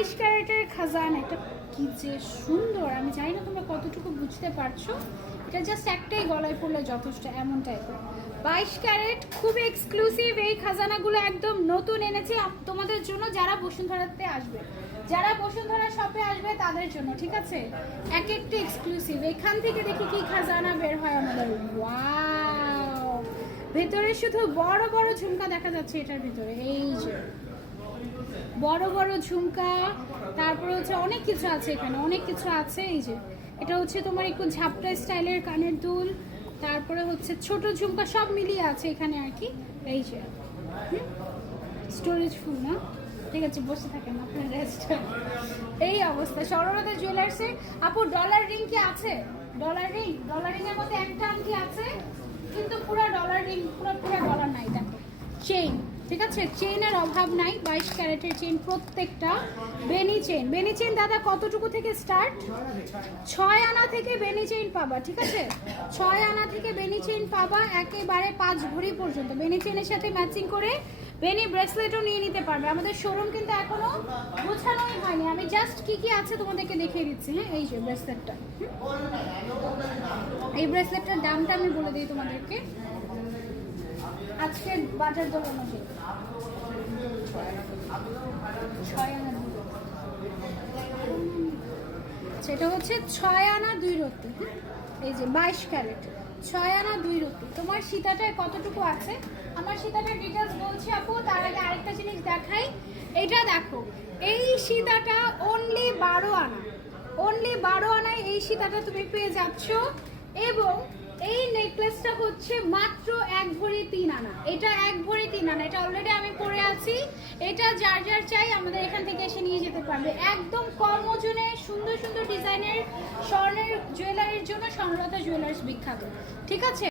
বাইশ ক্যারেটের খাজান, এটা কি যে সুন্দর। আমি জানি না তোমরা কতটুকু বুঝতে পারছ। এটা জাস্ট একটাই গলায় পড়লে যথেষ্ট এমন টাইপের বাইশ ক্যারেট খুব এক্সক্লুসিভ এই খাজানাগুলো একদম নতুন এনেছি তোমাদের জন্য যারা বসুন্ধরাতে আসবে। যারা বসুন্ধরা শপে আসবে তাদের জন্য, ঠিক আছে? এক একটা এক্সক্লুসিভ এখান থেকে দেখি কি খাজানা বের হয় আমাদের। ওয়াও ভেতরে শুধু বড় বড় ঝুমকা দেখা যাচ্ছে এটার ভিতরে। এই যে। বড় বড় ঝুমকা, তারপরে হচ্ছে অনেক কিছু আছে এখানে, অনেক কিছু আছে, এই যে। এটা হচ্ছে তোমার একটু ঝাপটা স্টাইলের কানের দুল, তারপরে হচ্ছে ছোট ঝুমকা, সব মিলিয়ে আছে এখানে আর কি, এই যে। স্টোরেজ ফুল না? ঠিক আছে, বসে থাকেন আপনার রেস্ট এই অবস্থা, সরলতা জুয়েলার্সে আপু ডলার রিং কি আছে? ডলার রিং ডলার রিং এর মধ্যে একটা আংটি আছে, কিন্তু পুরো ডলার রিং পুরো পুরো ডলার নাই, দেখো। চেইন ঠিক আছে? চেইনের অভাব নাই, বাইশ ক্যারেটের চেইন প্রত্যেকটা। বেনি চেন বেনি চেইন দাদা, কতটুকু থেকে স্টার্ট ছয় আনা থেকে বেনি চেইন পাবা, ঠিক আছে? ছয় আনা থেকে বেনি চেইন পাবা, একেবারে পাঁচ ভরি পর্যন্ত। বেনি চেনের সাথে ম্যাচিং করে বেনি ব্রেসলেটও নিয়ে নিতে পারবে। আমাদের শোরুম কিন্তু এখনও গোছানোই হয়নি। আমি জাস্ট কি কি আছে তোমাদেরকে দেখিয়ে দিচ্ছি হ্যাঁ? এই যে ব্রেসলেটটা এই ব্রেসলেটটার দামটা আমি বলে দিই তোমাদেরকে। আজকে বাজার দর অনুযায়ী সেটা হচ্ছে ছয় আনা দুই রত্তি হ্যাঁ? এই যে বাইশ ক্যারেট। ছয় আনা দুই রত্তি তোমার সীতাটায় কতটুকু আছে? আমার সীতাটার ডিটেলস বলছি আপু, তার আগে আরেকটা জিনিস দেখাই। এটা দেখো, এই সীতাটা অনলি বারো আনা। অনলি বারো আনায় এই সীতাটা তুমি পেয়ে যাচ্ছ। এবং এই নেকলেসটা হচ্ছে মাত্র এক ভরি তিন আনা। এটা এক ভরি তিন আনা। এটা অলরেডি আমি পরে আছি। এটা যার যার চাই আমাদের এখান থেকে এসে নিয়ে যেতে পারবে। একদম কম ওজনে সুন্দর সুন্দর ডিজাইনের স্বর্ণের জুয়েলারির জন্য স্বর্ণলতা জুয়েলার্স বিখ্যাত। ঠিক আছে?